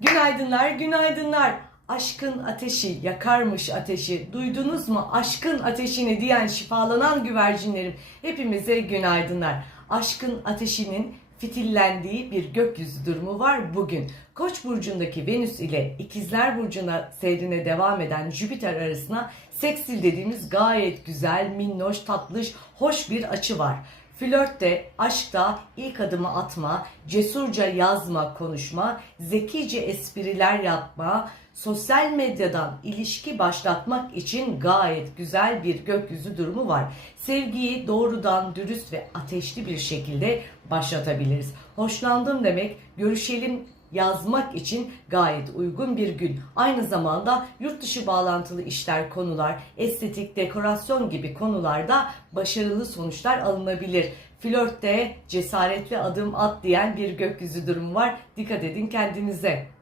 Günaydınlar, günaydınlar. Aşkın ateşi yakarmış ateşi. Duydunuz mu? Aşkın ateşini diyen şifalanan güvercinlerim. Hepimize günaydınlar. Aşkın ateşinin fitillendiği bir gökyüzü durumu var bugün. Koç burcundaki Venüs ile İkizler burcuna seyrine devam eden Jüpiter arasına seksil dediğimiz gayet güzel, minnoş, tatlış, hoş bir açı var. Flörtte, aşkta ilk adımı atma, cesurca yazma, konuşma, zekice espriler yapma, sosyal medyadan ilişki başlatmak için gayet güzel bir gökyüzü durumu var. Sevgiyi doğrudan, dürüst ve ateşli bir şekilde başlatabiliriz. Hoşlandım demek, görüşelim yazmak için gayet uygun bir gün. Aynı zamanda yurt dışı bağlantılı işler, konular, estetik, dekorasyon gibi konularda başarılı sonuçlar alınabilir. Flörtte cesaretli adım at diyen bir gökyüzü durumu var. Dikkat edin kendinize.